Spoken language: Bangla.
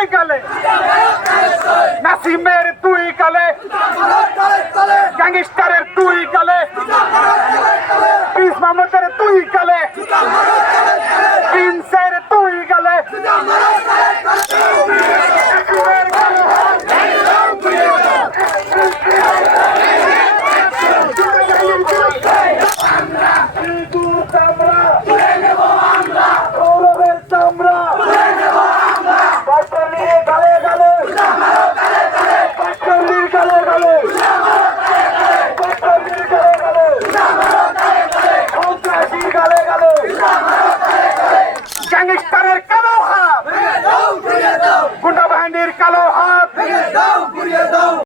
তুই গালে নাসিমের তুই গালে গ্যাংস্টারের তুই গালে পিস মাহমুদের তুই গালে প্রিন্সের তুই গালে গ্যাংস্টারের কালো হাত, গুন্ডা বাহিনীর কালো হাত।